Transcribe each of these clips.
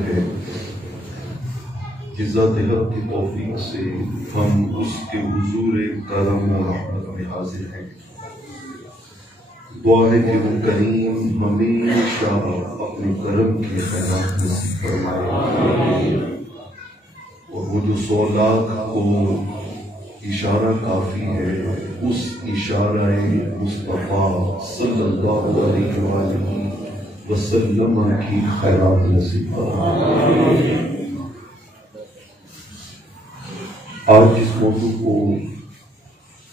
ہے عزت حق کی توفیق سے ہم اس کے حضور کرم و رحمت میں حاضر ہیں۔ دعا ہے کہ وہ کریم ہمیشہ اپنے کرم کے خیرات نصیب فرمائے، اور وہ جو 100 لاکھ کو اشارہ کافی ہے، اس اشارہ مصطفیٰ صلی اللہ علیہ وآلہ وسلم کی خیرات نصیب فرمائے۔ آج اس موضوع کو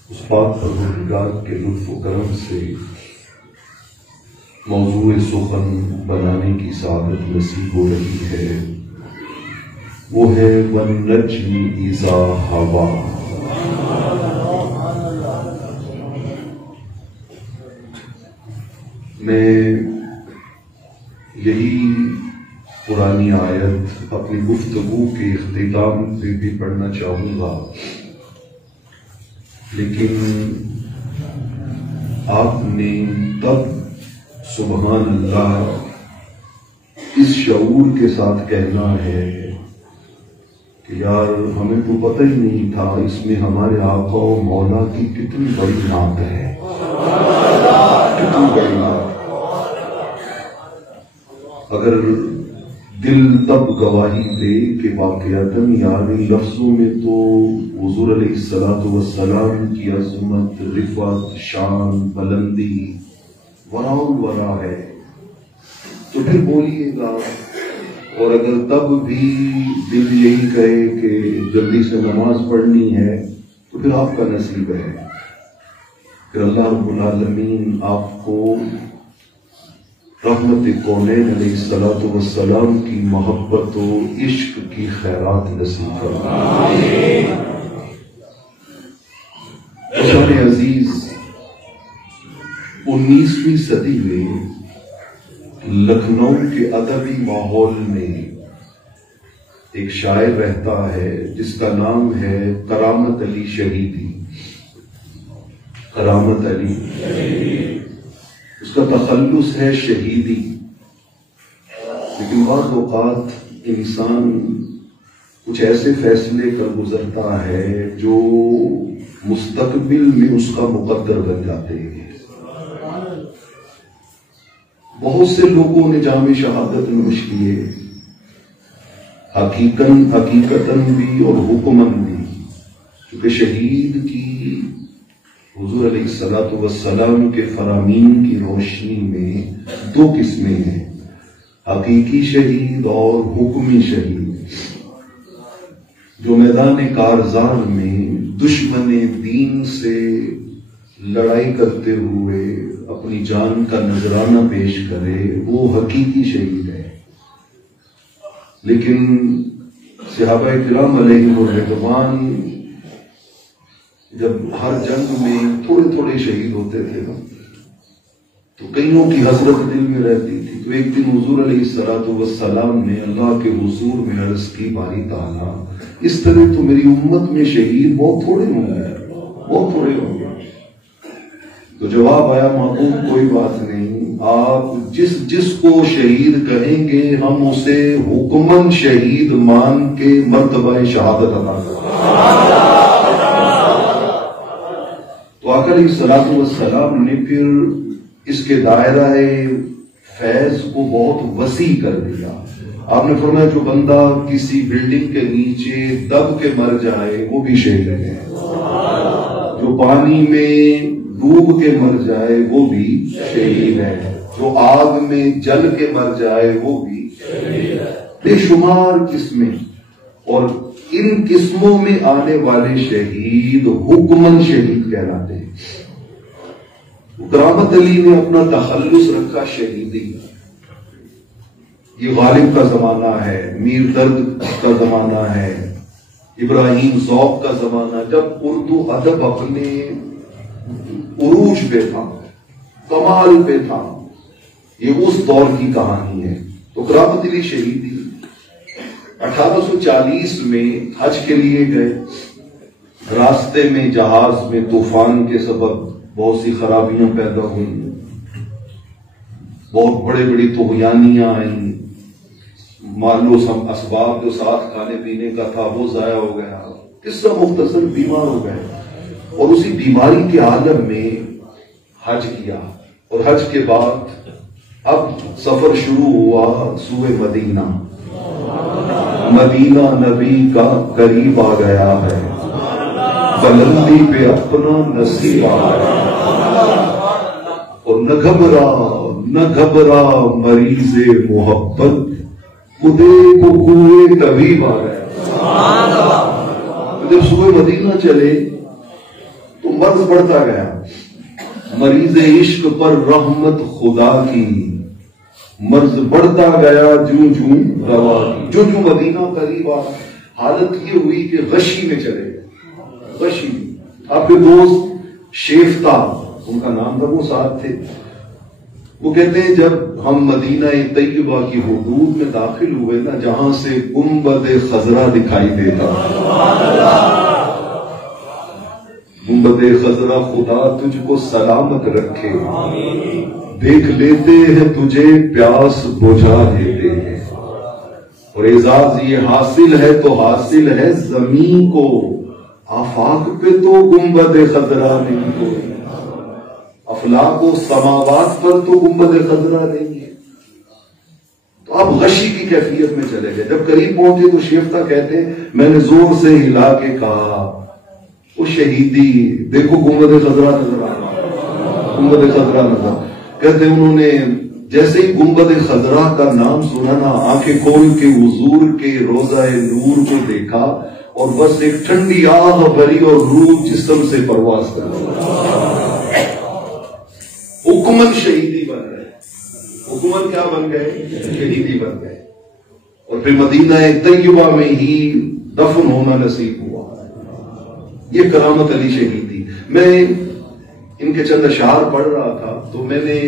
اس پاک پروردگار کے لطف و کرم سے موضوع سخن بنانے کی سعادت نصیب ہو رہی ہے، وہ ہے وَالنَّجْمِ إِذَا هَوَىٰ۔ میں یہی قرآنی آیت اپنی گفتگو کے اختتام پہ بھی پڑھنا چاہوں گا، لیکن آپ نے تب سبحان اللہ اس شعور کے ساتھ کہنا ہے کہ یار ہمیں تو پتہ ہی نہیں تھا اس میں ہمارے آقا و مولا کی کتنی بڑی نعت ہے، کتنی بڑی نعت۔ اگر دل تب گواہی دے کہ واقعتاً یعنی لفظوں میں تو حضور علیہ الصلوۃ والسلام کی عظمت، رفعت، شان، بلندی ورا ورا ہے، تو پھر بولیے گا۔ اور اگر تب بھی دل یہی کہے کہ جلدی سے نماز پڑھنی ہے، تو پھر آپ کا نصیب ہے، پھر اللہ رب العالمین آپ کو رحمت کونین علیہ الصلوۃ والسلام کی محبت و عشق کی خیرات نصیب فرمائے۔ دوستان عزیز، 19ویں صدی میں لکھنؤ کے ادبی ماحول میں ایک شاعر رہتا ہے جس کا نام ہے کرامت علی شہیدی۔ کرامت علی، اس کا تخلص ہے شہیدی، لیکن بعض اوقات انسان کچھ ایسے فیصلے کر گزرتا ہے جو مستقبل میں اس کا مقدر بن جاتے ہیں۔ بہت سے لوگوں نے جام شہادت نوش کیے، حقیقتاً بھی اور حکماً بھی، کیونکہ شہید کی حضور علیہ الصلوۃ والسلام کے فرامین کی روشنی میں 2 قسمیں ہیں، حقیقی شہید اور حکمی شہید، جو میدان کارزار میں دشمن دین سے لڑائی کرتے ہوئے اپنی جان کا نذرانہ پیش کرے، وہ حقیقی شہید ہے۔ لیکن صحابہ کرام علیہم الرضوان جب ہر جنگ میں تھوڑے تھوڑے شہید ہوتے تھے نا، تو کئیوں کی حسرت دل میں رہتی تھی۔ تو ایک دن حضور علیہ الصلوۃ والسلام نے اللہ کے حضور میں عرض کی، باری تعالیٰ اس طرح تو میری امت میں شہید بہت تھوڑے ہوں گے، بہت تھوڑے ہوں گے۔ تو جواب آیا، معقول کوئی بات نہیں، آپ جس کو شہید کہیں گے ہم اسے حکماً شہید مان کے مرتبہ شہادت عطا کریں۔ تو آقا علیہ الصلوۃ والسلام نے پھر اس کے دائرہ فیض کو بہت وسیع کر دیا۔ آپ نے فرمایا جو بندہ کسی بلڈنگ کے نیچے دب کے مر جائے وہ بھی شہید ہے، جو پانی میں ڈوب کے مر جائے وہ بھی شہید ہے، جو آگ میں جل کے مر جائے وہ بھی شہید ہے۔ بے شمار قسمیں، اور ان قسموں میں آنے والے شہید حکماً شہید کہلاتے ہیں۔ کرامت علی نے اپنا تخلص رکھا شہیدی۔ یہ غالب کا زمانہ ہے، میر درد کا زمانہ ہے، ابراہیم ذوق کا زمانہ، جب اردو ادب اپنے عروج پہ تھا، کمال پہ تھا۔ یہ اس دور کی کہانی ہے۔ تو کرامت علی شہیدی 1840 میں حج کے لیے گئے، راستے میں جہاز میں طوفان کے سبب بہت سی خرابیاں پیدا ہوئیں، بہت بڑی بڑی طغیانیاں آئیں، مالو سم اسباب جو ساتھ کھانے پینے کا تھا وہ ضائع ہو گیا، قصہ مختصر بیمار ہو گئے، اور اسی بیماری کے عالم میں حج کیا، اور حج کے بعد اب سفر شروع ہوا سوئے مدینہ۔ مدینہ نبی کا قریب آ گیا ہے، بلندی پہ اپنا نصیب آ گیا، اور نہ گھبرا مریض محبت، خدے کو کوئے طبیب آ گیا۔ جب سوئے مدینہ چلے تو مرض بڑھتا گیا، مریض عشق پر رحمت خدا کی، مرض بڑھتا گیا جوں جوں دوا کی، جو مدینہ قریب آ، حالت یہ ہوئی کہ غشی میں چلے گئے، غشی۔ آپ کے دوست شیفتہ، ان کا نام تھا، وہ ساتھ تھے، وہ کہتے ہیں جب ہم مدینہ طیبہ کی حدود میں داخل ہوئے نا، جہاں سے گنبد خضرا دکھائی دیتا، گنبد خضرا خدا تجھ کو سلامت رکھے، دیکھ لیتے ہیں تجھے پیاس بجھا دیتے ہیں، اور اعزاز یہ حاصل ہے تو حاصل ہے زمین کو، آفاق پہ تو گنبد خضرا نہیں کوئی، افلاک و سماوات پر تو گنبد خضرا نہیں ہے۔ تو اب غشی کی کیفیت میں چلے گئے، جب قریب پہنچے تو شیفتہ کہتے ہیں میں نے زور سے ہلا کے کہا وہ شہیدی دیکھو گنبد خضرا نظر آ رہا، گنبد خضرا نظر، کہتے انہوں نے جیسے ہی گنبد خضرا کا نام سنا نا، آنکھیں کھول کے حضور کے روضہ نور کو دیکھا، اور بس ایک ٹھنڈی آہ بھری اور روح جسم سے پرواز کر رہا، حکمن شہیدی بن گئے، حکمن کیا بن گئے؟ شہیدی بن گئے، اور پھر مدینہ طیبہ میں ہی دفن ہونا نصیب ہوا۔ یہ کرامت علی شہیدی۔ میں ان کے چند اشعار پڑھ رہا تھا تو میں نے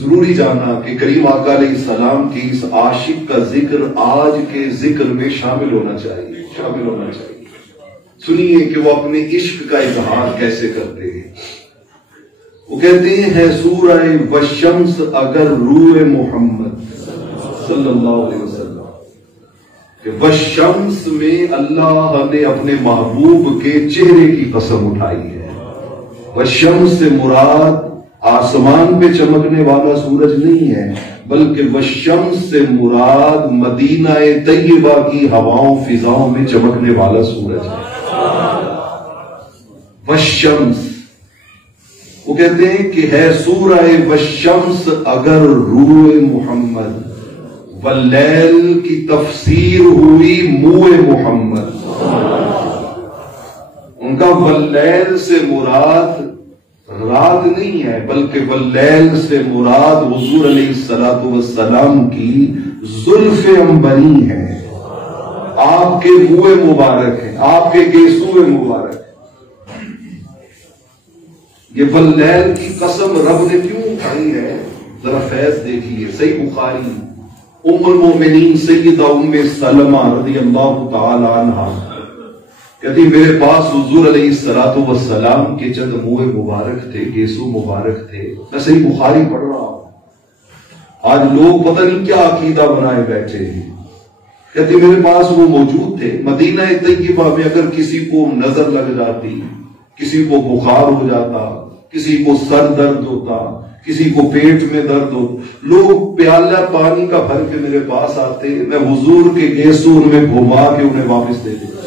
ضروری جانا کہ کریم آقا علیہ السلام کی اس عاشق کا ذکر آج کے ذکر میں شامل ہونا چاہیے، شامل ہونا چاہیے۔ سنیے کہ وہ اپنے عشق کا اظہار کیسے کرتے ہیں۔ وہ کہتے ہیں سورہ والشمس اگر روح محمد صلی اللہ علیہ وسلم، کہ والشمس میں اللہ نے اپنے محبوب کے چہرے کی قسم اٹھائی ہے۔ والشمس سے مراد آسمان پہ چمکنے والا سورج نہیں ہے، بلکہ والشمس سے مراد مدینہ طیبہ کی ہواؤں فضاؤں میں چمکنے والا سورج ہے۔ والشمس، وہ کہتے ہیں کہ ہے سورہ والشمس اگر روح محمد، واللیل کی تفسیر ہوئی منہ محمد۔ ان کا واللیل سے مراد رات نہیں ہے، بلکہ واللیل سے مراد حضور علیہ الصلوۃ والسلام کی زلف عنبری ہے، آپ کے منہ مبارک ہے، آپ کے گیسو مبارک۔ یہ واللیل کی قسم رب نے کیوں اٹھائی ہے؟ ذرا فیض دیکھیے، صحیح بخاری، ام المومنین سیدہ ام سلمہ رضی اللہ تعالی عنہا کہتی میرے پاس حضور علیہ الصلوۃ والسلام کے چند منہ مبارک تھے، گیسو مبارک تھے۔ میں صحیح بخاری پڑھ رہا ہوں، آج لوگ پتہ نہیں کیا عقیدہ بنائے بیٹھے ہیں۔ کہتی میرے پاس وہ موجود تھے، مدینہ طیبہ میں اگر کسی کو نظر لگ جاتی، کسی کو بخار ہو جاتا، کسی کو سر درد ہوتا، کسی کو پیٹ میں درد ہو، لوگ پیالہ پانی کا بھر کے میرے پاس آتے، میں حضور کے گیسو ان میں گھما کے انہیں واپس دے دیتا۔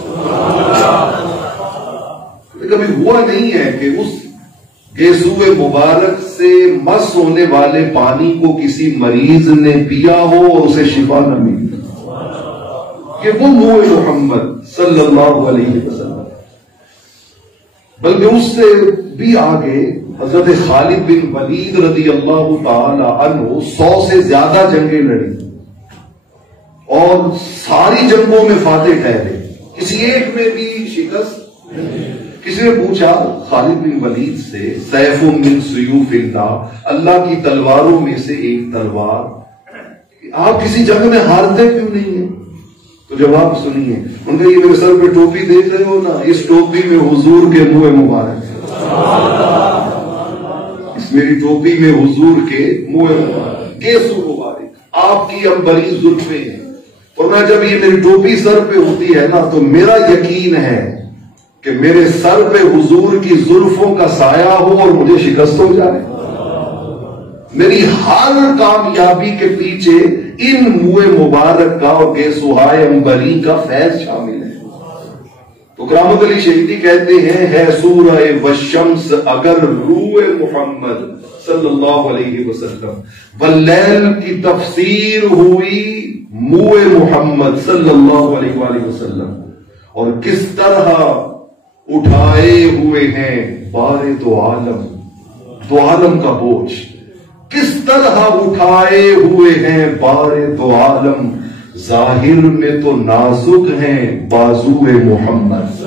کبھی ہوا نہیں ہے کہ اس گیسو مبارک سے مس ہونے والے پانی کو کسی مریض نے پیا ہو اور اسے شفا نہ ملی، کہ وہ منہ محمد صلی اللہ علیہ وسلم۔ بلکہ اس سے بھی آگے حضرت خالد بن ولید رضی اللہ تعالی عنہ 100 سے زیادہ جنگیں لڑی اور ساری جنگوں میں فاتح ٹھہرے، کسی ایک میں بھی شکست۔ کسی نے پوچھا خالد بن ولید سے، سیف من سیوف اللہ، اللہ کی تلواروں میں سے ایک تلوار، آپ کسی جنگ میں ہارتے کیوں نہیں ہیں؟ تو جواب سنیے، ان کا یہ میرے سر پہ ٹوپی دیکھ رہے ہو نا، اس ٹوپی میں حضور کے منہ مبارک ہے، اس میری ٹوپی میں حضور کے منہ مبارک، گیسو مبارک، آپ کی عنبری زلفیں ہیں، فرمایا جب یہ میری ٹوپی سر پہ ہوتی ہے نا تو میرا یقین ہے کہ میرے سر پہ حضور کی زلفوں کا سایہ ہو اور مجھے شکست ہو جائے. میری ہر کامیابی کے پیچھے ان منہ مبارک کا اور بے سہائے عنبری کا فیض شامل ہے. تو کرامت علی شہیدی کہتے ہیں ہے سورہ والشمس اگر روح محمد صلی اللہ علیہ وسلم واللیل کی تفسیر ہوئی منہ محمد صلی اللہ علیہ وآلہ وسلم اور کس طرح اٹھائے ہوئے ہیں بار دو عالم کا بوجھ, کس طرح اٹھائے ہوئے ہیں بار دو عالم, ظاہر میں تو نازک ہیں بازو محمد.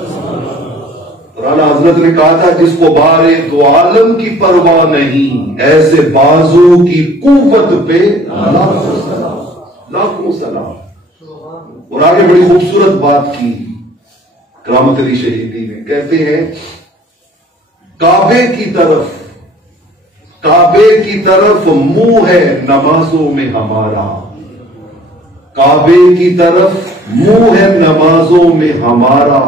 رانا حضرت نے کہا تھا جس کو بار دو عالم کی پرواہ نہیں ایسے بازو کی قوت پہ لاکھوں سلام. اور آگے بڑی خوبصورت بات کی کرامت علی شہیدی نے, کہتے ہیں کعبے کی طرف منہ ہے نمازوں میں ہمارا, کعبے کی طرف منہ ہے نمازوں میں ہمارا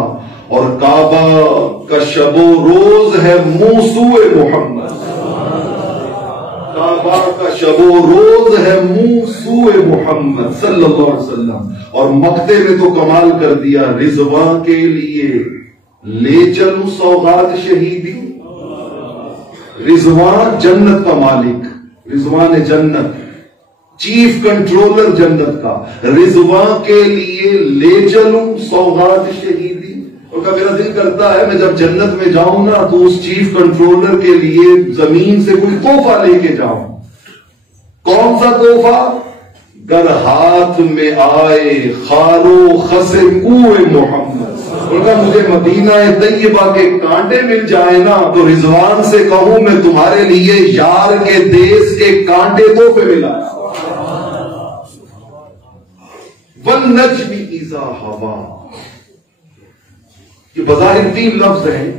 اور کعبہ کا شب و روز ہے موسوئے محمد. کعبہ کا شب و روز ہے موسوئے محمد صلی اللہ علیہ وسلم. اور مکتے میں تو کمال کر دیا, رضوان کے لیے لے چلوں سوغات شہیدی. رضوان جنت کا مالک, رضوان جنت چیف کنٹرولر جنت کا, رضوان کے لیے لے چلوں سوغات شہیدی. اور کہ میرا دل کرتا ہے میں جب جنت میں جاؤں نا تو اس چیف کنٹرولر کے لیے زمین سے کوئی تحفہ لے کے جاؤں. کون سا تحفہ؟ گر ہاتھ میں آئے خارو خسے کوئے محمد. اور کہ مجھے مدینہ طیبہ کے کانٹے مل جائے نا تو رضوان سے کہوں میں تمہارے لیے یار کے دیس کے کانٹے تحفے میں لایا. والنجم اذا ہوا, یہ بظاہر 3 لفظ ہیں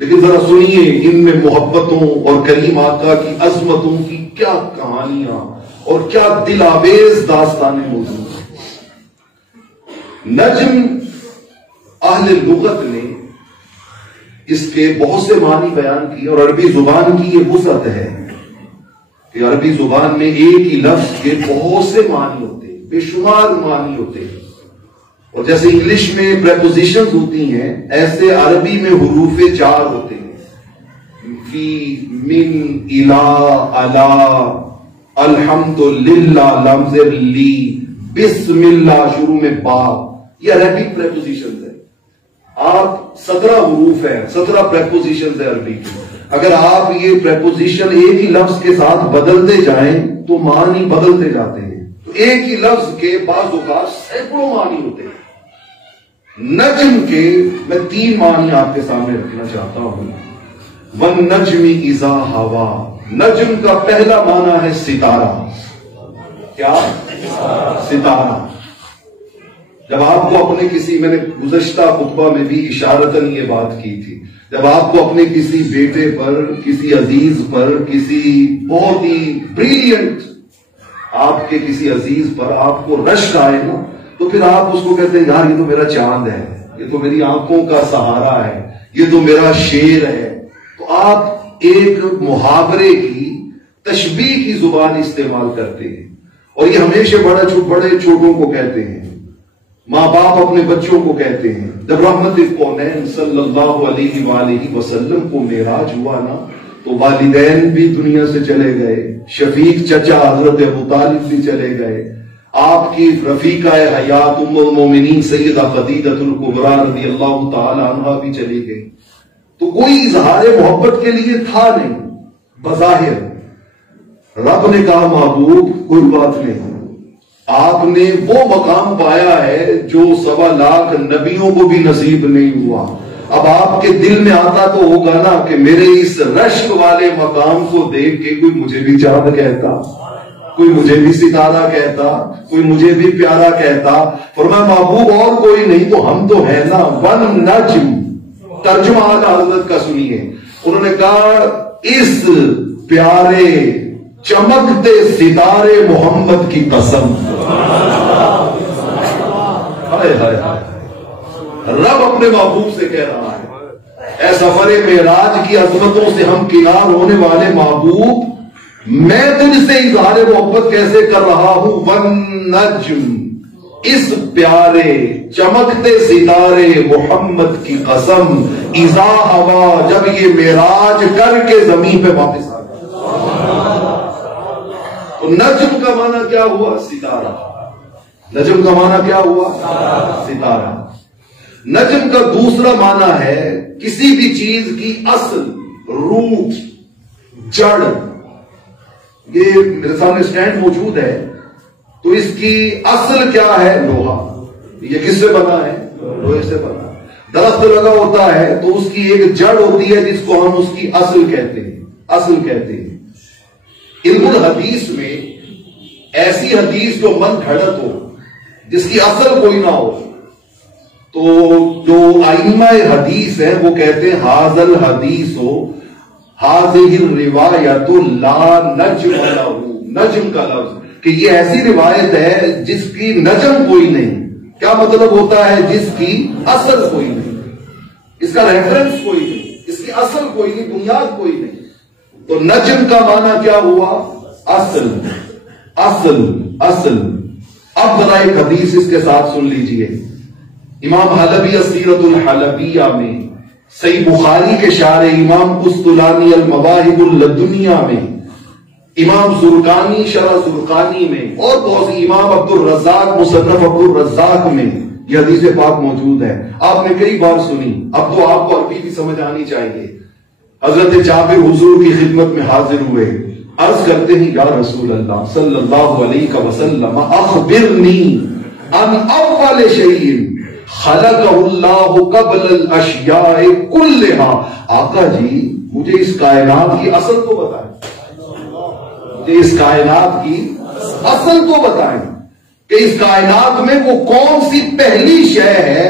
لیکن ذرا سنیے ان میں محبتوں اور کریم آقا کی عظمتوں کی کیا کہانیاں اور کیا دل آویز داستانیں موجود ہیں. نجم اہل لغت نے اس کے بہت سے معنی بیان کیے اور عربی زبان کی یہ وسعت ہے کہ عربی زبان میں ایک ہی لفظ کے بہت سے معنی ہوتے ہیں, بے شمار معنی ہوتے ہیں. اور جیسے انگلش میں پریپوزیشنز ہوتی ہیں ایسے عربی میں حروف جار ہوتے ہیں. فی, من, الا, علا, الحمدللہ, لمز لی, بسم اللہ شروع میں با, یہ عربک پریپوزیشنز ہیں. آپ 17 حروف ہیں, 17 پریپوزیشنز ہیں عربی کی. اگر آپ یہ پریپوزیشن ایک ہی لفظ کے ساتھ بدلتے جائیں تو معنی بدلتے جاتے ہیں. تو ایک ہی لفظ کے بعض اوقات سینکڑوں معنی ہوتے ہیں. نجم کے میں 3 معنی آپ کے سامنے رکھنا چاہتا ہوں. والنجم اذا ہوا, نجم کا پہلا معنی ہے ستارہ. کیا؟ ستارہ. جب آپ کو اپنے کسی, میں نے گزشتہ خطبہ میں بھی اشارتاً یہ بات کی تھی, جب آپ کو اپنے کسی بیٹے پر, کسی عزیز پر, کسی بہت ہی بریلینٹ آپ کے کسی عزیز پر آپ کو رشک آئے نا تو پھر آپ اس کو کہتے ہیں یار یہ تو میرا چاند ہے, یہ تو میری آنکھوں کا سہارا ہے, یہ تو میرا شیر ہے. تو آپ ایک محاورے کی, تشبیہ کی زبان استعمال کرتے ہیں اور یہ ہمیشہ بڑے چھوٹوں کو کہتے ہیں, ماں باپ اپنے بچوں کو کہتے ہیں. جب رحمت کونین صلی اللہ علیہ وآلہ وسلم کو معراج ہوا نا تو والدین بھی دنیا سے چلے گئے, شفیق چچا حضرت ابو طالب بھی چلے گئے, آپ کی رفیقہ حیات ام المومنین سیدہ خدیجہ الکبریٰ رضی اللہ تعالی عنہا بھی چلی گئی. تو کوئی اظہار محبت کے لیے تھا نہیں بظاہر. رب نے کہا محبوب کوئی بات نہیں, آپ نے وہ مقام پایا ہے جو 1.25 لاکھ نبیوں کو بھی نصیب نہیں ہوا. اب آپ کے دل میں آتا تو ہوگا نا کہ میرے اس رشک والے مقام کو دیکھ کے کوئی مجھے بھی چاند کہتا, کوئی مجھے بھی ستارہ کہتا, کوئی مجھے بھی پیارا کہتا. فرمایا محبوب اور کوئی نہیں تو ہم تو ہیں نا. ون نجم, ترجمہ اعلیٰ حضرت کا سنیے. انہوں نے کہا اس پیارے چمکتے ستارے محمد کی قسم, رب اپنے محبوب سے کہہ رہا ہے، اے سفر معراج کی عظمتوں سے ہم کنار ہونے والے محبوب، میں تجھ سے اظہار محبت کیسے کر رہا ہوں، والنجم، اس پیارے چمکتے ستارے محمد کی قسم، اذا ہوا، جب یہ معراج کر کے زمین پہ واپس آ گیا۔ تو نجم کا معنی کیا ہوا؟ ستارہ۔ نجم کا معنی کیا ہوا؟ ستارہ۔ نجم کا دوسرا معنی ہے کسی بھی چیز کی اصل، روٹ، جڑ۔ یہ میرے سامنے سٹینڈ موجود ہے، تو اس کی اصل کیا ہے؟ لوہا۔ یہ کس سے بنا ہے؟ لوہے سے بنا۔ درخت لگا ہوتا ہے تو اس کی ایک جڑ ہوتی ہے جس کو ہم اس کی اصل کہتے ہیں، اصل کہتے ہیں۔ علم الحدیث میں ایسی حدیث جو من گھڑت ہو، جس کی اصل کوئی نہ ہو، تو جو ائمہ حدیث ہیں وہ کہتے ہیں ھذا الحدیث ھذہ الروایۃ لا نجم لہ، نجم کا لفظ کہ یہ ایسی روایت ہے جس کی نجم کوئی نہیں۔ کیا مطلب ہوتا ہے؟ جس کی اصل کوئی نہیں، اس کا ریفرنس کوئی نہیں، اس کی اصل کوئی نہیں، بنیاد کوئی نہیں۔ تو نجم کا معنی کیا ہوا؟ اصل، اصل، اصل۔ اب ذرا ایک حدیث اس کے ساتھ سن لیجئے۔ امام حلبی السیرۃ الحلبیہ میں، صحیح بخاری کے شارح امام قسطلانی المواہب اللدنیہ میں، امام زرقانی شرح زرقانی میں، اور بہت سی امام عبد الرزاق مصنف عبد الرزاق میں یہ حدیث پاک موجود ہے۔ آپ نے کئی بار سنی، اب تو آپ کو عربی بھی سمجھ آنی چاہیے۔ حضرت جابر حضور کی خدمت میں حاضر ہوئے، عرض کرتے ہیں یا رسول اللہ صلی اللہ علیہ وسلم اخبرنی ان اول شیء خلقہ اللہ قبل الاشیاء کلہا۔ آقا جی مجھے اس کائنات کی اصل تو بتائیں، مجھے اس کائنات کی اصل تو بتائیں کہ اس کائنات میں وہ کون سی پہلی شے ہے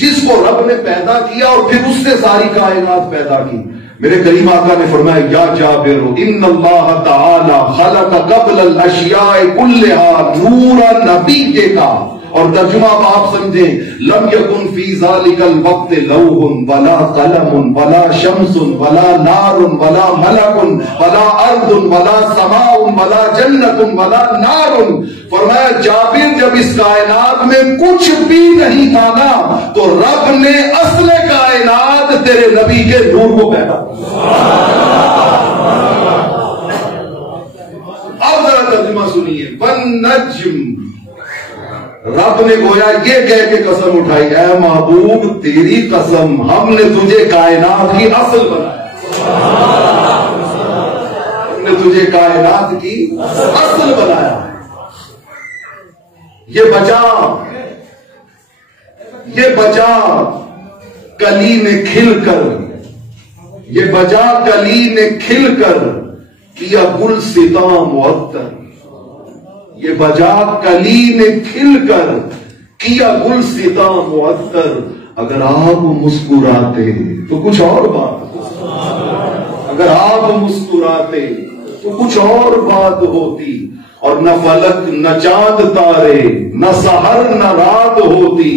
جس کو رب نے پیدا کیا اور پھر اس سے ساری کائنات پیدا کی۔ میرے کریم آقا نے فرمایا یا جابر ان اللہ تعالی خلق قبل الاشیاء کلہا نور نبی کا، اور ترجمہ آپ سمجھیں، لم یکن فی ذالک الوقت لوح ولا قلم ولا شمس ولا نار ولا ملک ولا ارض ولا سماء ولا جنت ولا نار۔ فرمایا جابر جب اس کائنات میں کچھ بھی نہیں تھا نا تو رب نے اصل کائنات تیرے نبی کے نور کو پیدا۔ اب ذرا ترجمہ سنیے، والنجم، رب نے گویا یہ کہہ کے قسم اٹھائی، اے محبوب تیری قسم ہم نے تجھے کائنات کی اصل بنایا، ہم نے تجھے کائنات کی اصل بنایا۔ یہ بجا کلی نے کھل کر، یہ بجا کلی نے کھل کر کیا گل ستا معطر، یہ بجا کلی نے کھل کر کیا گل ستا معطر۔ اگر آپ مسکراتے تو کچھ اور بات، اگر آپ مسکراتے تو کچھ اور بات ہوتی، اور نہ فلک نہ چاند تارے نہ سحر نہ رات ہوتی،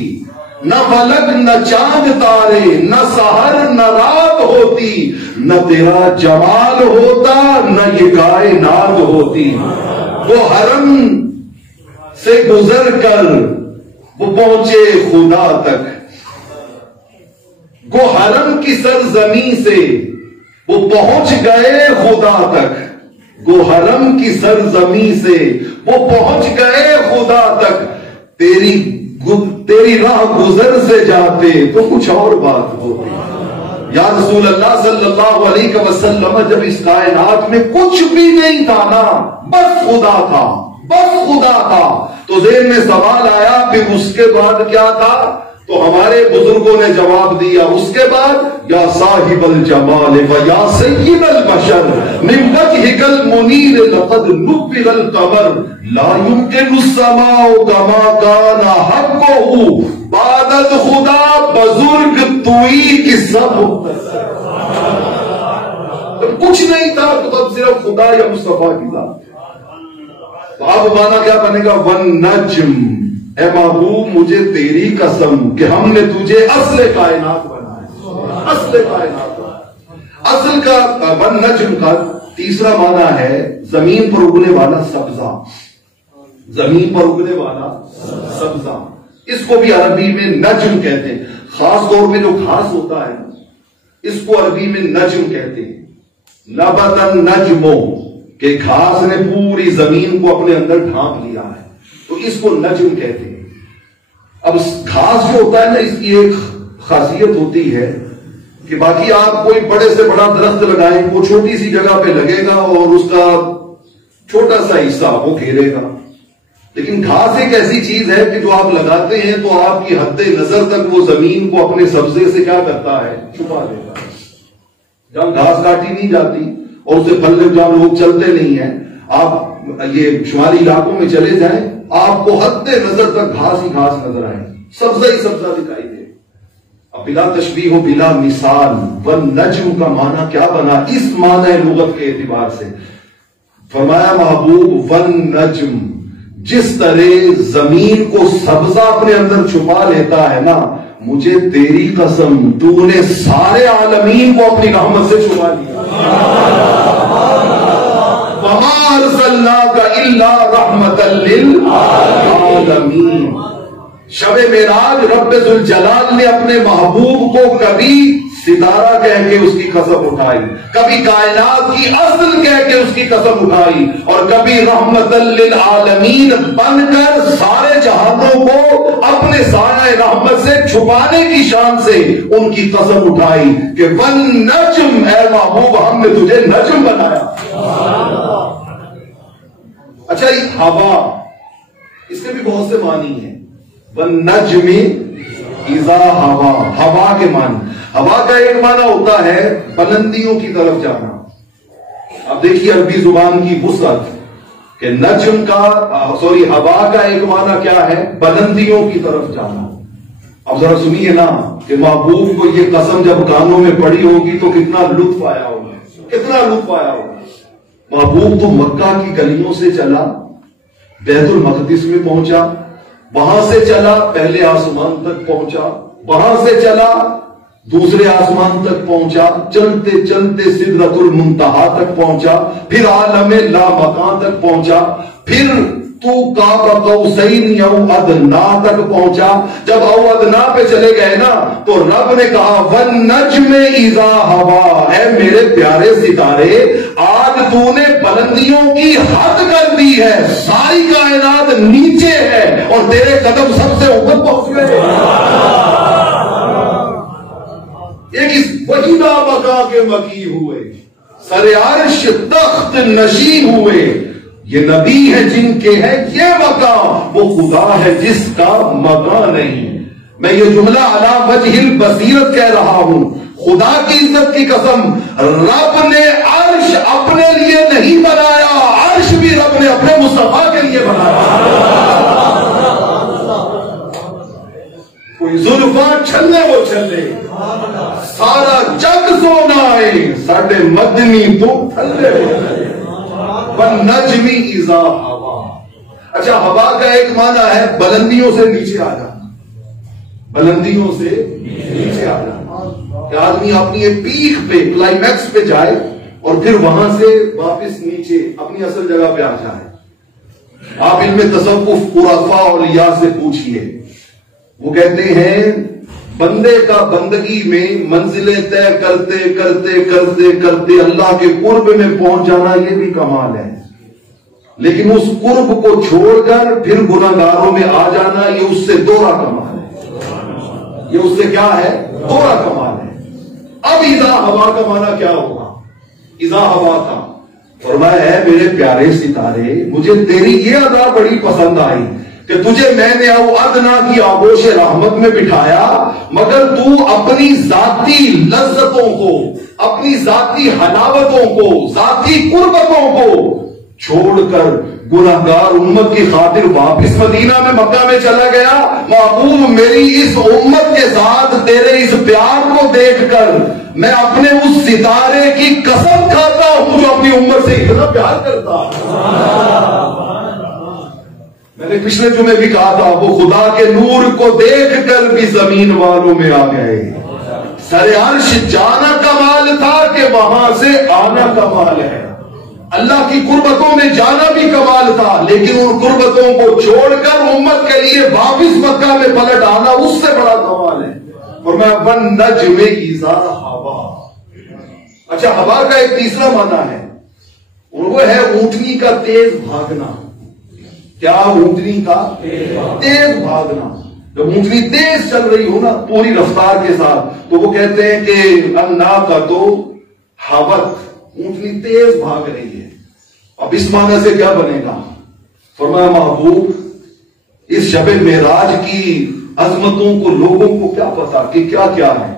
نہ فلک نہ چاند تارے نہ سحر نہ رات ہوتی، نہ تیرا جمال ہوتا نہ یہ کائنات ہوتی۔ وہ حرم سے گزر کر وہ پہنچے خدا تک، وہ حرم کی سرزمین سے وہ پہنچ گئے خدا تک، وہ حرم کی سرزمین سے وہ پہنچ گئے خدا تک۔ تیری راہ گزر سے جاتے تو کچھ اور بات ہوتی۔ یا رسول اللہ صلی اللہ علیہ وسلم جب اس کائنات میں کچھ بھی نہیں تھا نا، بس خدا تھا، بس خدا تھا، تو ذہن میں سوال آیا پھر اس کے بعد کیا تھا؟ تو ہمارے بزرگوں نے جواب دیا اس کے بعد، یا صاحب الجمال و یا سید البشر من وجهك المنیر لقد نبر القمر لا يمكن السماء كما كان حقه بعد خدا بزرگ توئی کی سب کچھ نہیں تھا تو تب صرف خدا یا مصطفیٰ کی ذات۔ تو اب مانا کیا بنے گا؟ والنجم، اے محبوب مجھے تیری قسم کہ ہم نے تجھے اصل کائنات بنایا، اصل کائنات بنایا۔ اصل کا ون نجم کا تیسرا معنی ہے زمین پر اگنے والا سبزہ، زمین پر اگنے والا سبزہ، اس کو بھی عربی میں نجم کہتے ہیں۔ خاص طور پہ جو گھاس ہوتا ہے اس کو عربی میں نجم کہتے ہیں، نبتن نجمو، کہ گھاس نے پوری زمین کو اپنے اندر ڈھانپ لیا ہے تو اس کو نجم کہتے ہیں۔ اب گھاس جو ہوتا ہے نا اس کی ایک خاصیت ہوتی ہے کہ باقی آپ کوئی بڑے سے بڑا درخت لگائیں وہ چھوٹی سی جگہ پہ لگے گا اور اس کا چھوٹا سا حصہ وہ گھیرے گا، لیکن گھاس ایک ایسی چیز ہے کہ جو آپ لگاتے ہیں تو آپ کی حد نظر تک وہ زمین کو اپنے سبزے سے کیا کرتا ہے، چھپا دیتا ہے۔ جہاں گھاس کاٹی نہیں جاتی اور اسے پھل جہاں لوگ چلتے نہیں ہیں، آپ یہ شمالی علاقوں میں چلے جائیں آپ کو حد نظر تک گھاس ہی گھاس نظر آئے، سبزہ ہی سبزہ دکھائی دے۔ اب بلا تشبیہ و بلا مثال والنجم کا معنی کیا بنا اس معنی لغت کے اعتبار سے؟ فرمایا محبوب والنجم، جس طرح زمین کو سبزہ اپنے اندر چھپا لیتا ہے نا، مجھے تیری قسم تو نے سارے عالمین کو اپنی رحمت سے چھپا لیا۔ وَمَا أَرْسَلْنَاكَ إِلَّا رَحْمَةً لِلْعَالَمِينَ۔ شب معراج رب ذوالجلال نے اپنے محبوب کو کبھی ستارہ کہہ کے اس کی قسم اٹھائی، کبھی کائنات کی اصل کہہ کے اس کی قسم اٹھائی، اور کبھی رحمت للعالمین بن کر سارے جہانوں کو اپنے سایہ رحمت سے چھپانے کی شان سے ان کی قسم اٹھائی کہ والنجم، اے محبوب ہم نے تجھے نجم بنایا۔ اچھا یہ ہوا، اس کے بھی بہت سے معنی ہیں۔ والنجم اذا ہوا، ہوا کے معنی، ہوا کا ایک معنی ہوتا ہے بلندیوں کی طرف جانا۔ اب دیکھیے عربی زبان کی وسعت کہ نجم کا ہوا کا ایک معنی کیا ہے، بلندیوں کی طرف جانا۔ اب ذرا سنیے نا کہ محبوب کو یہ قسم جب کانوں میں پڑی ہوگی تو کتنا لطف آیا ہوگا، کتنا لطف آیا ہوگا۔ محبوب تو مکہ کی گلیوں سے چلا، بیت المقدس میں پہنچا، وہاں سے چلا پہلے آسمان تک پہنچا، وہاں سے چلا دوسرے آسمان تک پہنچا، چلتے چلتے سدرۃ المنتہا تک پہنچا، پھر عالم لا مکان تک پہنچا، پھر تو قاب قوسین او ادنا تک پہنچا۔ جب او ادنا پہ چلے گئے نا تو رب نے کہا والنجم اذا ہوا، اے میرے پیارے ستارے آج تو نے بلندیوں کی حد کر دی ہے، ساری کائنات نیچے ہے اور تیرے قدم سب سے اوپر پہنچ گئے۔ ایک وجیدہ مکان کے مکی ہوئے، سر عرش تخت نشین ہوئے، یہ نبی ہے جن کے ہے یہ مقام، وہ خدا ہے جس کا مقام نہیں۔ میں یہ جملہ علی وجہ البصیرت کہہ رہا ہوں، خدا کی عزت کی قسم، رب نے عرش اپنے لیے نہیں بنایا، عرش بھی رب نے اپنے مصطفیٰ کے لیے بنایا۔ کوئی زلفاں چھلے وہ چھلے، سارا جگ سونا ہے، ساڈے مدنی تو تھلے والنجمی اذا ہوا۔ اچھا ہوا کا ایک معنی ہے بلندیوں سے نیچے آ جانا، بلندیوں سے نیچے آ جانا، کہ آدمی اپنی ایک پیک پہ کلائمیکس پہ جائے اور پھر وہاں سے واپس نیچے اپنی اصل جگہ پہ آ جائے۔ آپ علم تصوف عرفاء اولیاء سے پوچھئے، وہ کہتے ہیں بندے کا بندگی میں منزلیں طے کرتے کرتے کرتے کرتے اللہ کے قرب میں پہنچ جانا یہ بھی کمال ہے، لیکن اس قرب کو چھوڑ کر پھر گناہگاروں میں آ جانا یہ اس سے دوہرا کمال ہے، یہ اس سے کیا ہے، دوہرا کمال ہے۔ اب اذا ہوا کا معنی کیا ہوگا؟ اذا ہوا تھا فرمایا ہے میرے پیارے ستارے مجھے تیری یہ ادا بڑی پسند آئی کہ تجھے میں نے او ادنا کی آغوش رحمت میں بٹھایا، مگر تو اپنی ذاتی لذتوں کو، اپنی ذاتی حلاوتوں کو، ذاتی قربتوں کو چھوڑ کر گناہگار امت کی خاطر واپس مدینہ میں مکہ میں چلا گیا۔ محبوب میری اس امت کے ساتھ تیرے اس پیار کو دیکھ کر میں اپنے اس ستارے کی قسم کھاتا ہوں جو اپنی امت سے اتنا پیار کرتا۔ میں نے پچھلے جمعے بھی کہا تھا وہ خدا کے نور کو دیکھ کر بھی زمین والوں میں آ گئے. سر عرش جانا کمال تھا کہ وہاں سے آنا کمال ہے. اللہ کی قربتوں میں جانا بھی کمال تھا لیکن ان قربتوں کو چھوڑ کر امت کے لیے واپس مکہ میں پلٹ آنا اس سے بڑا کمال ہے. اور میں ون نجم اذا ہوا. اچھا ہوا کا ایک تیسرا معنی ہے اور وہ ہے اونٹنی کا تیز بھاگنا. کیا؟ اونٹنی کا تیز بھاگنا. جب اونٹنی تیز چل رہی ہو نا پوری رفتار کے ساتھ تو وہ کہتے ہیں کہ الناقۃ حوت، اونٹنی تیز بھاگ رہی ہے. اب اس معنی سے کیا بنے گا؟ فرمایا محبوب اس شب معراج کی عظمتوں کو لوگوں کو کیا پتا کہ کیا کیا ہے.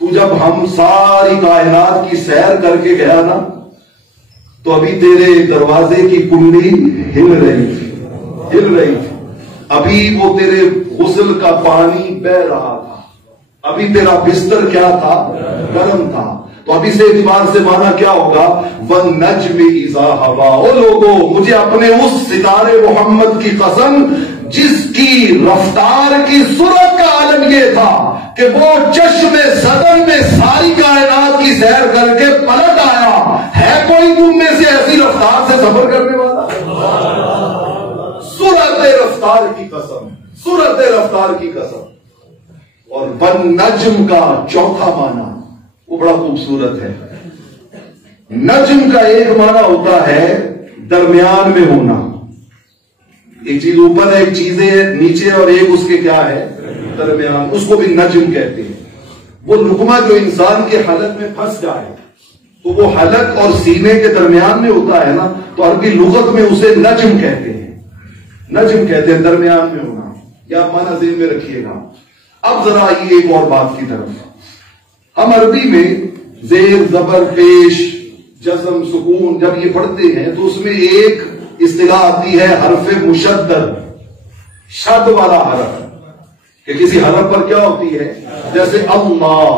تو جب ہم ساری کائنات کی سیر کر کے گیا نا تو ابھی تیرے دروازے کی کنڈی ہل رہی تھی. ابھی وہ تیرے غسل کا پانی بہ رہا تھا. ابھی تیرا بستر کیا تھا؟ گرم تھا. تو ابھی سے اعتبار سے مانا کیا ہوگا؟ وَالنَّجْمِ إِذَا هَوَا. او لوگوں مجھے اپنے اس ستارے محمد کی قسم جس کی رفتار کی سرعت کا عالم یہ تھا کہ وہ چشم صدر میں ساری کائنات کی سیر کر کے پلٹ آیا. ہے کوئی تم میں سے ایسی رفتار سے سفر کرنے والا؟ سرعت رفتار کی قسم، سرعت رفتار کی قسم. اور وَالنَّجْم کا چوتھا معنی وہ بڑا خوبصورت ہے. نجم کا ایک معنی ہوتا ہے درمیان میں ہونا. ایک چیز اوپر ہے، ایک چیز نیچے اور ایک اس کے کیا ہے؟ درمیان. اس کو بھی نجم کہتے ہیں. وہ لقمہ جو انسان کے حلق میں پھنس جائے تو وہ حلق اور سینے کے درمیان میں ہوتا ہے نا تو عربی لغت میں اسے نجم کہتے ہیں. نجم کہتے ہیں درمیان میں ہونا. یا معنی ذہن میں رکھیے گا. اب ذرا آئیے ایک اور بات کی طرف. ہم عربی میں زیر زبر پیش جزم سکون جب یہ پڑھتے ہیں تو اس میں ایک اصطلاح آتی ہے حرف مشدد، شد والا حرف. کہ کسی حرف پر کیا ہوتی ہے؟ جیسے اللہ،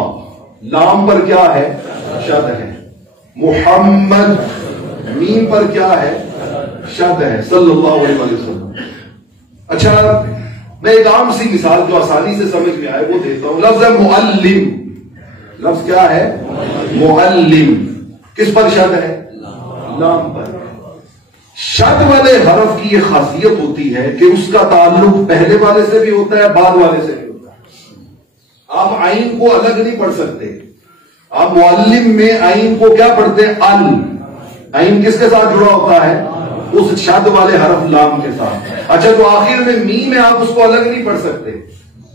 لام پر کیا ہے؟ شد ہے. محمد، میم پر کیا ہے؟ شد ہے. صلی اللہ علیہ وسلم. اچھا میں ایک عام سی مثال جو آسانی سے سمجھ میں آئے وہ دیتا ہوں. لفظ معلم، لفظ کیا ہے؟ معلم. کس پر شد ہے؟ لام پر. شد والے حرف کی یہ خاصیت ہوتی ہے کہ اس کا تعلق پہلے والے سے بھی ہوتا ہے بعد والے سے بھی ہوتا ہے. آپ عین کو الگ نہیں پڑھ سکتے. آپ معلم میں عین کو کیا پڑھتے ہیں؟ ال. عین کس کے ساتھ جڑا ہوتا ہے؟ اس شد والے حرف لام کے ساتھ. اچھا تو آخر میں میم میں آپ اس کو الگ نہیں پڑھ سکتے.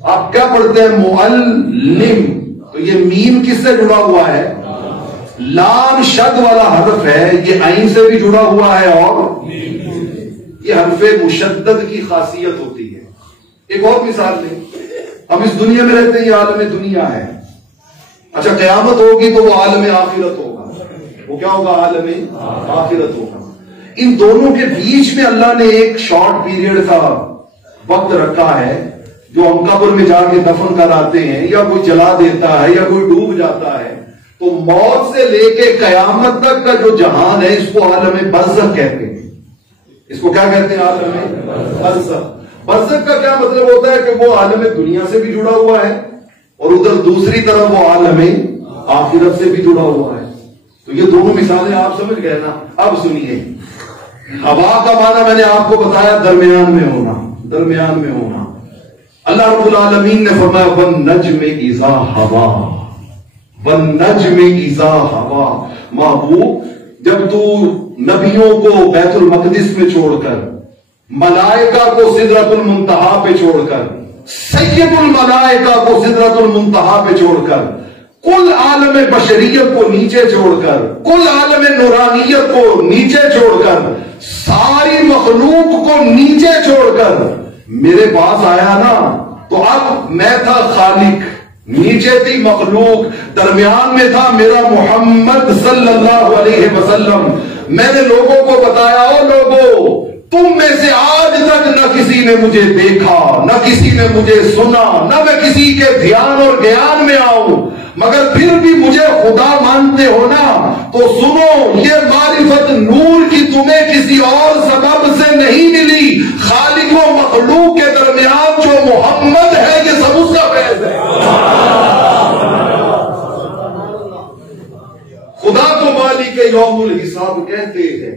آپ کیا پڑھتے ہیں؟ معلم. تو یہ میم کس سے جڑا ہوا ہے؟ لام شد والا حرف ہے، یہ عین سے بھی جڑا ہوا ہے اور یہ حرف مشدد کی خاصیت ہوتی ہے. ایک اور مثال لیں. ہم اس دنیا میں رہتے ہیں، یہ عالم دنیا ہے. اچھا قیامت ہوگی تو وہ عالم آخرت ہوگا. وہ کیا ہوگا؟ عالم آخرت ہوگا. ان دونوں کے بیچ میں اللہ نے ایک شارٹ پیریڈ کا وقت رکھا ہے جو ہم قبر میں جا کے دفن کراتے ہیں یا کوئی جلا دیتا ہے یا کوئی ڈوب جاتا ہے. تو موت سے لے کے قیامت تک کا جو جہان ہے اس کو عالم برزخ کہتے ہیں. اس کو کیا کہتے ہیں؟ عالم برزخ. برزخ کا کیا مطلب ہوتا ہے کہ وہ عالم دنیا سے بھی جڑا ہوا ہے اور ادھر دوسری طرف وہ عالم آخرت سے بھی جڑا ہوا ہے. تو یہ دونوں مثالیں آپ سمجھ گئے نا. اب سنیے. ہوا کا معنی میں نے آپ کو بتایا درمیان میں ہونا، درمیان میں ہونا. اللہ رب العالمین نے فرمایا وَالنَّجْمِ إِذَا هَوَا. وَالنَّجْمِ إِذَا هَوَا. محبوب جب تو نبیوں کو بیت المقدس میں چھوڑ کر، ملائکہ کو سدرۃ المنتہا پہ چھوڑ کر، سید الملائکہ کو سدرۃ المنتہا پہ چھوڑ کر، کل عالم بشریت کو نیچے چھوڑ کر، کل عالم نورانیت کو نیچے چھوڑ کر، ساری مخلوق کو نیچے چھوڑ کر میرے پاس آیا نا تو اب میں تھا خالق، نیچے تھی مخلوق، درمیان میں تھا میرا محمد صلی اللہ علیہ وسلم. میں نے لوگوں کو بتایا، او لوگوں تم میں سے آج تک نہ کسی نے مجھے دیکھا، نہ کسی نے مجھے سنا، نہ میں کسی کے دھیان اور گیان میں آؤں، مگر پھر بھی مجھے خدا مانتے ہو نا، تو سنو یہ معرفت نور کی تمہیں کسی اور سبب سے نہیں ملی، خالق و مخلوق کے درمیان جو محمد ہے یہ سب اس کا فیض ہے۔ خدا کو مالک یوم الحساب کہتے ہیں،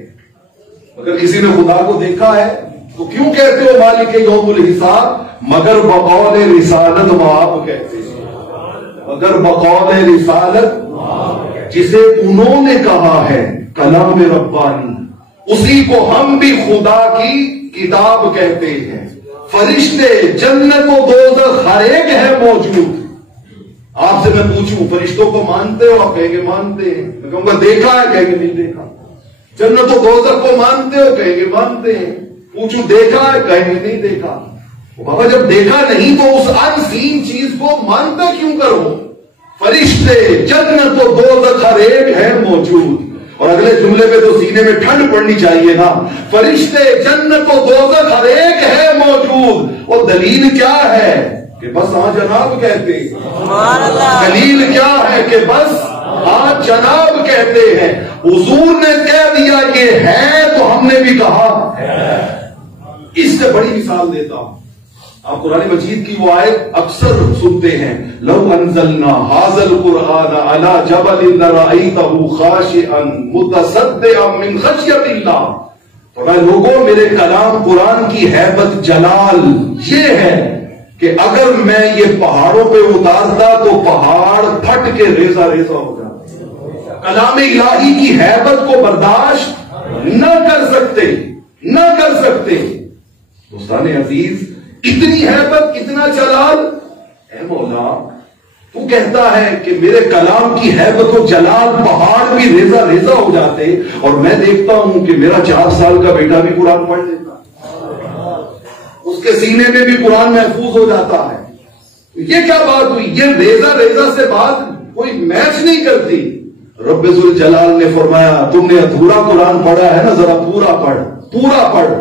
اگر کسی نے خدا کو دیکھا ہے تو کیوں کہتے ہو مالک یوم الحساب؟ مگر بقول رسالت آپ کہتے ہیں، مگر بقول رسالت جسے انہوں نے کہا ہے کلام ربانی، اسی کو ہم بھی خدا کی کتاب کہتے ہیں۔ فرشتے جنت و دوزخ ہر ایک ہے موجود۔ آپ سے میں پوچھوں فرشتوں کو مانتے ہو؟ آپ کہیں گے مانتے ہیں۔ میں کہوں گا دیکھا ہے؟ کہیں گے نہیں دیکھا۔ جنت و دوزخ کو مانتے ہو؟ کہیں گے مانتے ہیں۔ پوچھوں دیکھا ہے؟ کہیں گے نہیں دیکھا۔ بابا جب دیکھا نہیں تو اس ان سین چیز کو مانتا کیوں کرو؟ فرشتے جنت و دوزخ ہر ایک ہے موجود۔ اور اگلے جملے پہ تو سینے میں ٹھنڈ پڑنی چاہیے نا، فرشتے جنت و دوزخ ہر ایک ہے موجود۔ اور دلیل کیا ہے کہ بس ہاں جناب کہتے ہیں۔ دلیل کیا ہے کہ بس ہاں جناب کہتے ہیں۔ حضور نے کہہ دیا یہ ہے تو ہم نے بھی کہا ہے۔ اس سے بڑی مثال دیتا ہوں، آپ قرآن مجید کی وہ آیت اکثر سنتے ہیں، لو انزلنا ھذا القرآن علی جبل لرأیتہ خاشعا متصدعا من خشیۃ اللہ۔ تو میں لوگوں میرے کلام قرآن کی ہیبت جلال یہ ہے کہ اگر میں یہ پہاڑوں پہ اتارتا تو پہاڑ پھٹ کے ریزہ ریزہ ہو جاتا۔ کلام الہی کی ہیبت کو برداشت نہ کر سکتے۔ دوستان عزیز، اتنی ہیبت، اتنا جلال، اے مولا تو کہتا ہے کہ میرے کلام کی ہیبت و جلال پہاڑ بھی ریزہ ریزہ ہو جاتے، اور میں دیکھتا ہوں کہ میرا 4 سال کا بیٹا بھی قرآن پڑھ لیتا، اس کے سینے میں بھی قرآن محفوظ ہو جاتا ہے۔ یہ کیا بات ہوئی؟ یہ ریزہ ریزہ سے بات کوئی میچ نہیں کرتی۔ رب ذوالجلال نے فرمایا تم نے ادھورا قرآن پڑھا ہے نا، ذرا پورا پڑھ۔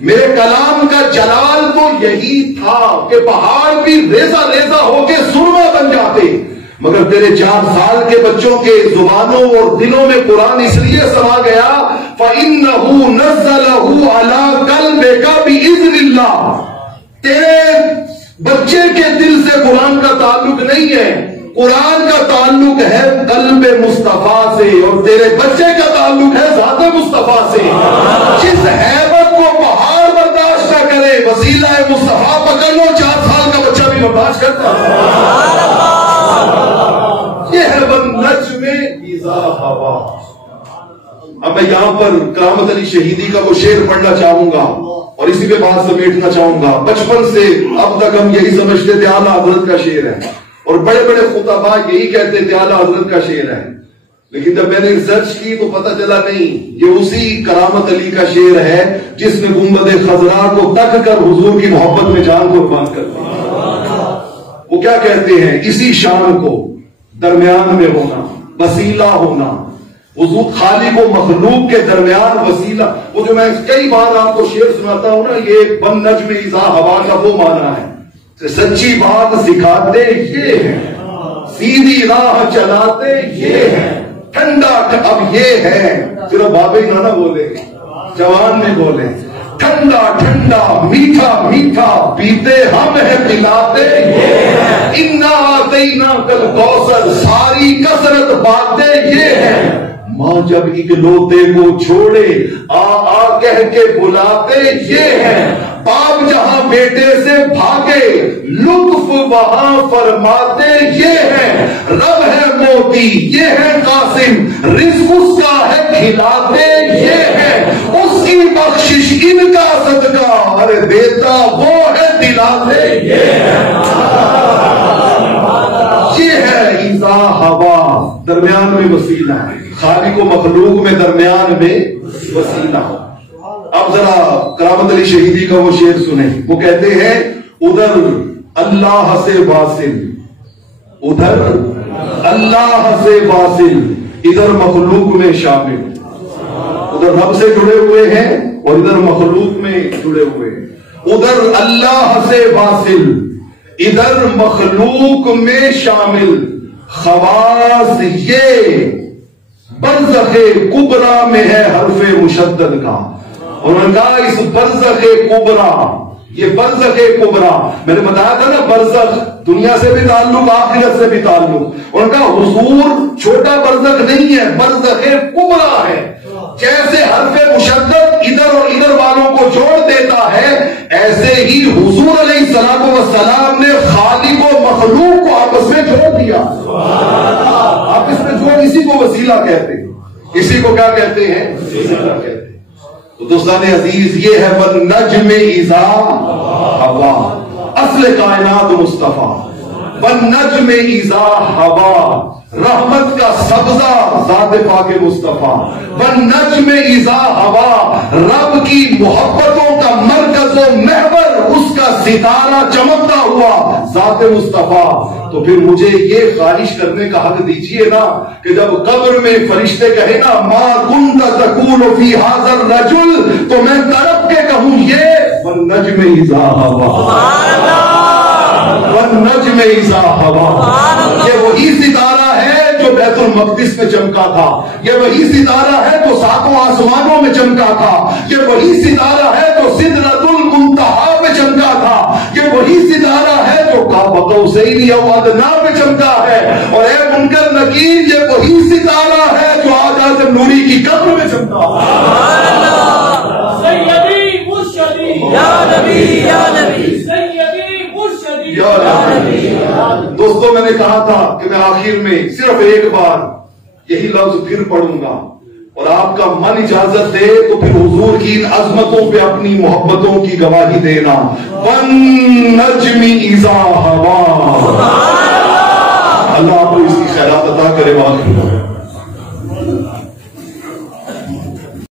میرے کلام کا جلال تو یہی تھا کہ پہاڑ بھی ریزہ ریزہ ہو کے سرما بن جاتے، مگر تیرے 4 سال کے بچوں کے زبانوں اور دلوں میں قرآن اس لیے سما گیا فَإِنَّهُ نَزَّلَهُ عَلَىٰ قَلْبِكَ بِإِذْنِ اللَّهِ۔ تیرے بچے کے دل سے قرآن کا تعلق نہیں ہے، قرآن کا تعلق ہے قلب مصطفیٰ سے، اور تیرے بچے کا تعلق ہے ذات مصطفیٰ سے۔ جس ہیبت کو پہاڑ برداشت نہ کرے، وسیلہ مصطفیٰ پکڑ لو، 4 سال کا بچہ بھی برداشت کرتا ہے۔ یہ ہے بالنجم اذا ہوا۔ اب میں یہاں پر کرامت علی شہیدی کا وہ شعر پڑھنا چاہوں گا اور اسی پہ بات سمیٹنا چاہوں گا۔ بچپن سے اب تک ہم یہی سمجھتے تھے اعلیٰ حضرت کا شعر ہے، اور بڑے بڑے خطباء یہی کہتے تھے اعلیٰ حضرت کا شعر ہے، لیکن جب میں نے ریسرچ کی تو پتہ چلا نہیں، یہ اسی کرامت علی کا شعر ہے جس نے گنبد خضرا کو تک کر حضور کی محبت میں جان قربان کر دی۔ وہ کیا کہتے ہیں؟ اسی شان کو درمیان میں ہونا، وسیلہ ہونا، حضور خالق و مخلوق کے درمیان وسیلہ۔ وہ جو میں کئی بار آپ کو شعر سناتا ہوں نا، یہ بن نجم اذا ہوا کا وہ معنی ہے کہ سچی بات سکھاتے یہ ہے، سیدھی راہ چلاتے یہ ہے، ٹھنڈا اب یہ ہے، صرف بابے نانا بولے، جوان میں بولے، ٹھنڈا ٹھنڈا میٹھا میٹھا پیتے ہم ہیں پلاتے یہ ہے، انا آتینا کل کوثر ساری کثرت باتیں یہ ہے، ماں جب اکلوتے کو چھوڑے آ کہہ کے بلاتے یہ ہے، باپ جہاں بیٹے سے بھاگے لطف وہاں فرماتے یہ ہے، رب ہے موتی یہ ہے قاسم رزق اس کا ہے کھلاتے یہ ہے، اس کی بخشش ان کا صدقہ ارے دیتا وہ ہے دلاتے یہ ہے۔ یہ ہے اذا ہوا، درمیان میں وسیلہ ہے، خالق و مخلوق میں درمیان میں وسیلہ۔ اب ذرا کرامت علی شہیدی کا وہ شعر سنیں، وہ کہتے ہیں ادھر اللہ سے واصل، ادھر اللہ سے واصل، ادھر مخلوق میں شامل، ادھر رب سے جڑے ہوئے ہیں، اور ادھر مخلوق میں جڑے ہوئے، ادھر اللہ سے واصل، ادھر مخلوق میں شامل، خواص یہ برزخ کبرا میں ہے حرف مشدد کا۔ انہوں نے کہا اس برزخ کبرا، یہ برزخ کبرا، میں نے بتایا تھا نا برزخ دنیا سے بھی تعلق آخرت سے بھی تعلق، ان کا حضور چھوٹا برزخ نہیں ہے، برزخ کبرا ہے۔ جیسے حرف مشدد ادھر اور ادھر والوں کو جوڑ دیتا ہے، ایسے ہی حضور علیہ الصلوۃ والسلام نے خالق و مخلوق کو آپس میں جوڑ دیا۔ آپس میں جوڑ، اسی کو وسیلہ کہتے ہیں، اسی کو کیا کہتے ہیں؟ وسیلہ کہتے ہیں۔ تو دوستان عزیز یہ ہے والنجم اذا ہوا، اصل کائنات مصطفیٰ، والنجم اذا ہوا، رحمت کا سبزہ ذات پاک مصطفیٰ، والنجم اذا ہوا، رب کی محبتوں کا مرکز و محور، اس کا ستارہ چمکتا ہوا ذات مصطفیٰ۔ تو پھر مجھے یہ خواہش کرنے کا حق دیجئے نا کہ جب قبر میں فرشتے کہے نا ما کنت تقول فی ھذا الرجل، تو میں تڑپ کے کہوں یہ والنجم اذا ہوا، والنجم اذا ہوا، یہ وہی ستارہ ہے جو بیت المقدس میں چمکا تھا، یہ وہی ستارہ ہے جو ساتوں آسمانوں میں چمکا تھا، یہ وہی ستارہ ہے جو سدرۃ المنتہا پہ چمکا تھا، یہ وہی ستارہ ہے جو قاب قوسین او ادنیٰ پہ چمکا ہے۔ اور اے منکر نکیر، یہ وہی ستارہ ہے جو آج اعظم نوری کی قبر میں چمکا ہے۔ سیدی مرشدی یا نبی یا نبی، سیدی مرشدی یا نبی۔ دوستوں میں نے کہا تھا کہ میں آخر میں صرف ایک بار یہی لفظ پھر پڑھوں گا، اور آپ کا من اجازت دے تو پھر حضور کی ان عظمتوں پہ اپنی محبتوں کی گواہی دینا۔ والنجم اذا ہوا، اللہ آپ کو اس کی خیرات عطا کرے۔ واقعی